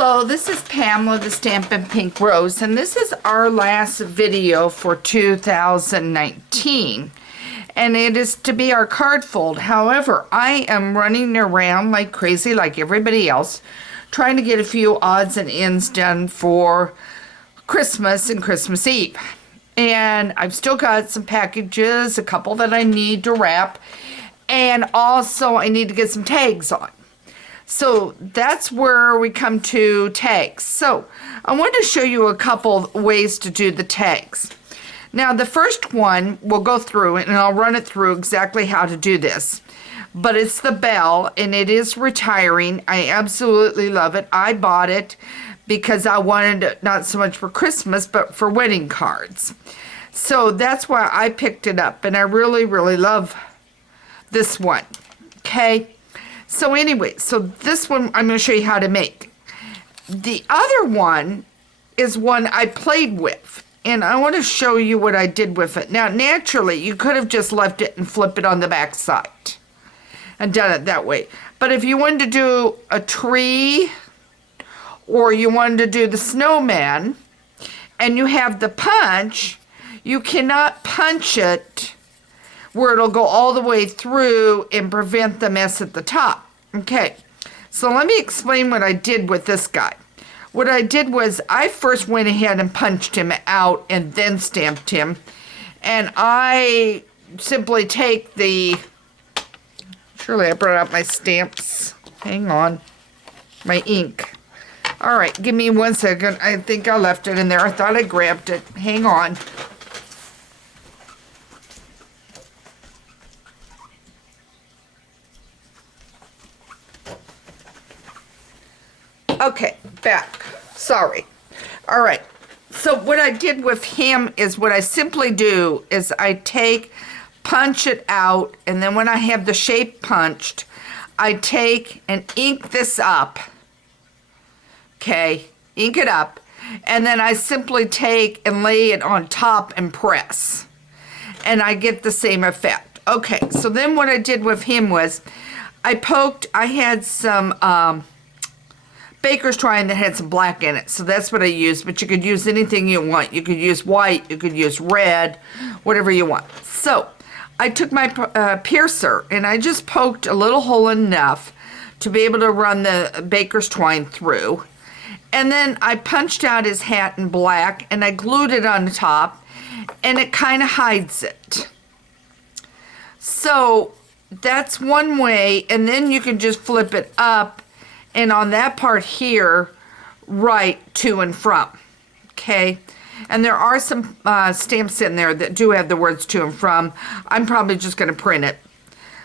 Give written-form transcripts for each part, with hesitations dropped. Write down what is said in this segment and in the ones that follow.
Hello, this is Pamela, the Stampin' Pink Rose, and this is our last video for 2019. And it is to be our card fold. However, I am running around like crazy, like everybody else, trying to get a few odds and ends done for Christmas and Christmas Eve. And I've still got some packages, a couple that I need to wrap, and also I need to get some tags on. So that's where we come to tags. So I want to show you a couple ways to do the tags. Now the first one we'll go through and I'll run it through exactly how to do this. But it's the bell and it is retiring. I absolutely love it. I bought it because I wanted it not so much for Christmas but for wedding cards. So that's why I picked it up and I really, really love this one. Okay. So anyway, so this one I'm going to show you how to make. The other one is one I played with, and I want to show you what I did with it. Now, naturally, you could have just left it and flipped it on the back side and done it that way. But if you wanted to do a tree or you wanted to do the snowman and you have the punch, you cannot punch it where it'll go all the way through and prevent the mess at the top. Okay, so let me explain what I did with this guy. What I did was I first went ahead and punched him out and then stamped him. And I simply take the, surely I brought out my stamps. Hang on, my ink. All right, give me 1 second. I think I left it in there. I thought I grabbed it. Hang on. Okay, back. Sorry. All right. So what I did with him is what I simply do is I punch it out, and then when I have the shape punched, I take and ink this up. Okay, ink it up, and then I simply take and lay it on top and press, and I get the same effect. Okay, so then what I did with him was I had some baker's twine that had some black in it, so that's what I used, but you could use anything you want. You could use white, you could use red, whatever you want. So I took my piercer and I just poked a little hole enough to be able to run the baker's twine through, and then I punched out his hat in black and I glued it on the top, and it kind of hides it. So that's one way, and then you can just flip it up and on that part here, write to and from, okay? And there are some stamps in there that do have the words to and from. I'm probably just going to print it.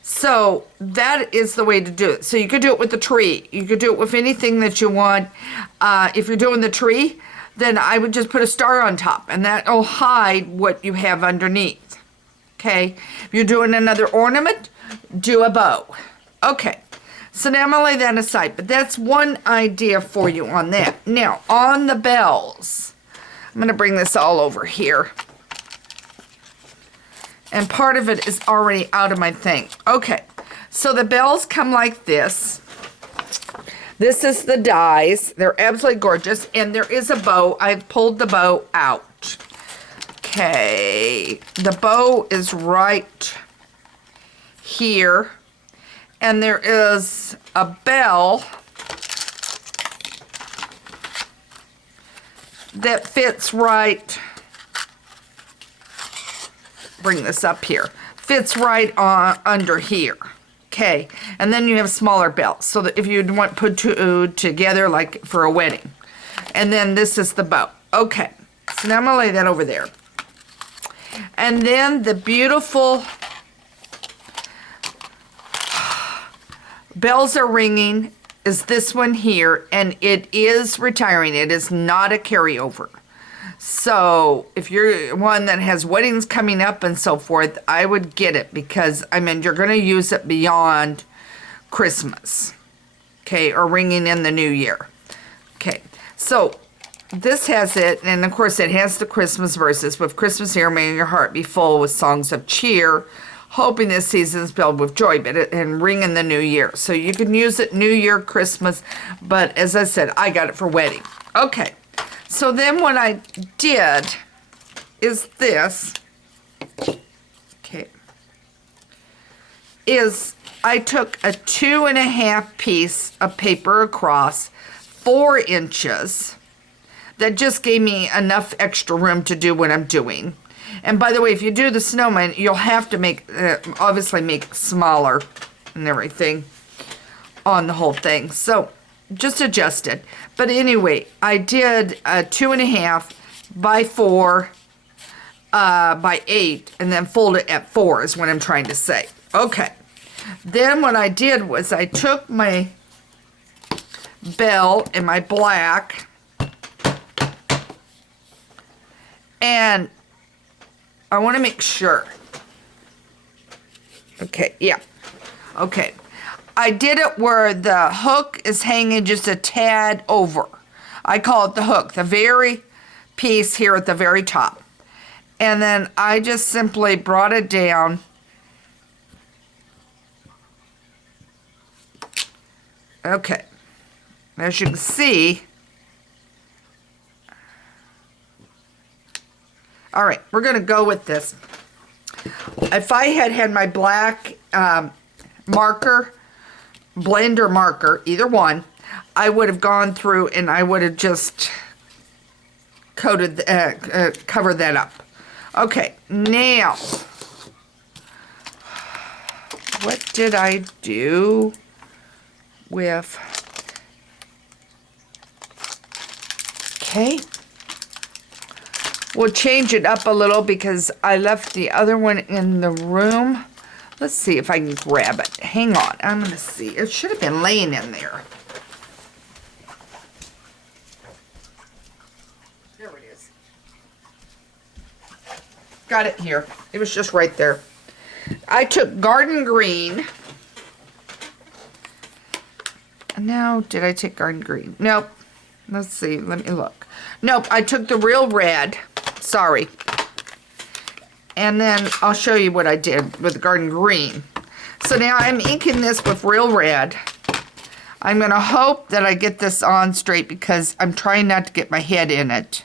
So that is the way to do it. So you could do it with the tree. You could do it with anything that you want. If you're doing the tree, then I would just put a star on top, and that will hide what you have underneath, okay? If you're doing another ornament, do a bow. Okay. So now I'm going to lay that aside, but that's one idea for you on that. Now, on the bells, I'm going to bring this all over here. And part of it is already out of my thing. Okay, so the bells come like this. This is the dies. They're absolutely gorgeous. And there is a bow. I've pulled the bow out. Okay, the bow is right here. And there is a bell that fits right, bring this up here, fits right on under here, okay? And then you have smaller bells, so that if you want to put two together like for a wedding. And then this is the bow. Okay, so now I'm gonna lay that over there. And then the beautiful bells are ringing is this one here, and it is retiring. It is not a carryover. So if you're one that has weddings coming up and so forth, I would get it because, I mean, you're going to use it beyond Christmas, okay, or ringing in the new year. Okay, so this has it, and of course it has the Christmas verses. With Christmas here, may your heart be full with songs of cheer, hoping this season is filled with joy and ring in the new year. So you can use it New Year, Christmas, but as I said, I got it for wedding. Okay, so then what I did is this. Okay, is I took a 2.5 piece of paper across 4 inches. That just gave me enough extra room to do what I'm doing. And by the way, if you do the snowman, you'll have to make, obviously make it smaller and everything on the whole thing. So just adjust it. But anyway, I did a 2.5 by 4 by 8 and then fold it at 4 is what I'm trying to say. Okay. Then what I did was I took my bell in my black and I want to make sure. Okay, yeah. Okay. I did it where the hook is hanging just a tad over. I call it the hook, the very piece here at the very top. And then I just simply brought it down. Okay. As you can see, all right, we're going to go with this. If I had had my black marker, blender marker, either one, I would have gone through and I would have just coated, covered that up. Okay, now, what did I do with, okay. We'll change it up a little because I left the other one in the room. Let's see if I can grab it. Hang on. I'm going to see. It should have been laying in there. There it is. Got it here. It was just right there. I took garden green. Now, did I take garden green? Nope. Let's see. Let me look. Nope. I took the real red. Sorry. And then I'll show you what I did with the garden green. So now I'm inking this with real red. I'm going to hope that I get this on straight because I'm trying not to get my head in it.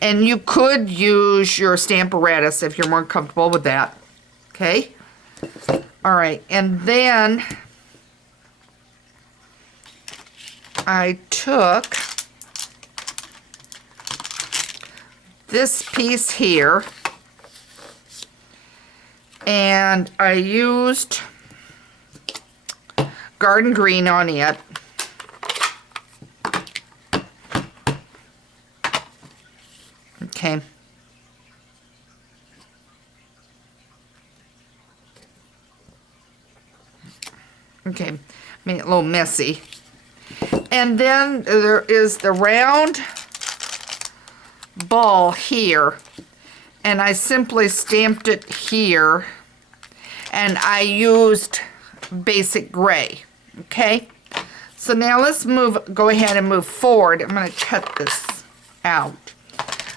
And you could use your Stamparatus if you're more comfortable with that. Okay? All right. And then I took this piece here and I used garden green on it. Okay. Okay, made it a little messy. And then there is the round ball here, and I simply stamped it here, and I used basic gray. Okay, so now let's go ahead and move forward. I'm going to cut this out.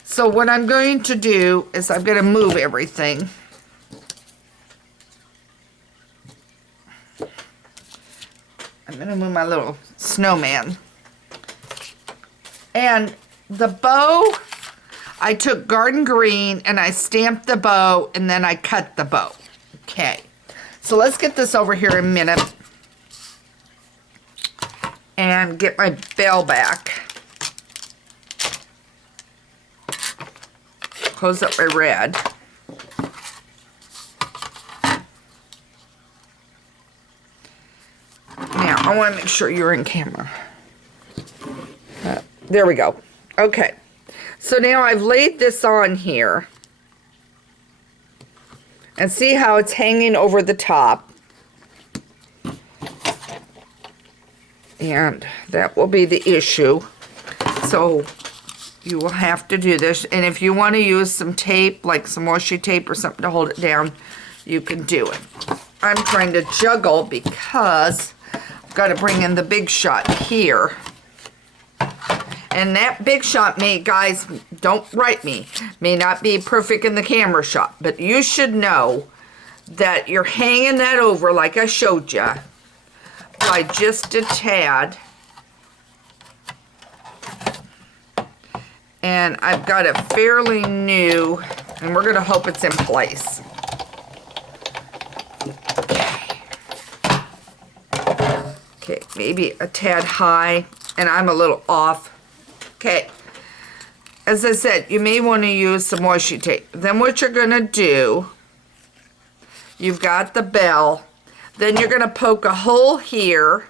So what I'm going to do is I'm going to move everything. I'm going to move my little snowman. And the bow, I took garden green and I stamped the bow and then I cut the bow. Okay, so let's get this over here in a minute and get my bell back. Close up my red. Now, I want to make sure you're in camera. There we go. Okay. So now I've laid this on here. And see how it's hanging over the top. And that will be the issue. So you will have to do this. And if you want to use some tape, like some washi tape or something to hold it down, you can do it. I'm trying to juggle because I've got to bring in the big shot here. And that big shot may, guys, don't write me, may not be perfect in the camera shot, but you should know that you're hanging that over like I showed you by just a tad. And I've got it fairly new, and we're gonna hope it's in place. Okay, maybe a tad high, and I'm a little off. Okay, as I said, you may want to use some washi tape. Then what you're gonna do, you've got the bell, then you're gonna poke a hole here,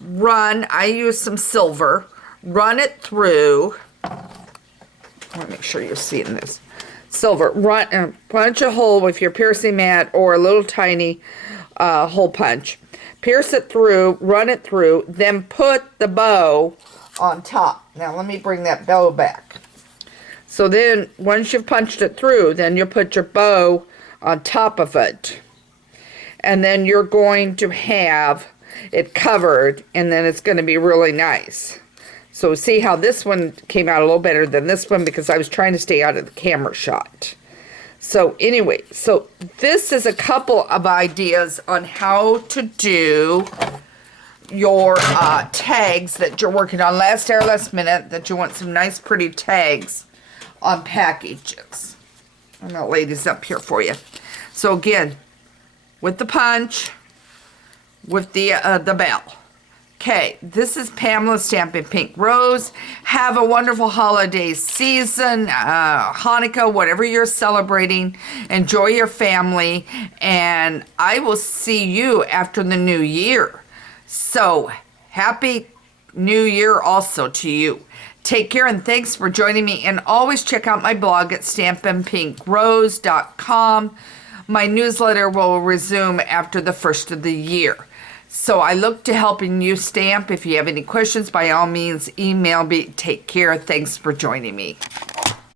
run, I use some silver, run it through. I want to make sure you're seeing this. Silver, run, punch a hole with your piercing mat or a little tiny hole punch. Pierce it through, run it through, then put the bow on top. Now let me bring that bow back. So then once you've punched it through, then you'll put your bow on top of it. And then you're going to have it covered, and then it's going to be really nice. So see how this one came out a little better than this one because I was trying to stay out of the camera shot. So anyway, so this is a couple of ideas on how to do your tags that you're working on last hour, last minute, that you want some nice pretty tags on packages. I'm going to lay these up here for you. So again, with the punch, with the bell. Okay, this is Pamela Stampin' Pink Rose. Have a wonderful holiday season, Hanukkah, whatever you're celebrating. Enjoy your family, and I will see you after the new year. So, happy new year also to you. Take care, and thanks for joining me. And always check out my blog at stampinpinkrose.com. My newsletter will resume after the first of the year. So I look to helping you stamp. If you have any questions, by all means, email me. Take care. Thanks for joining me.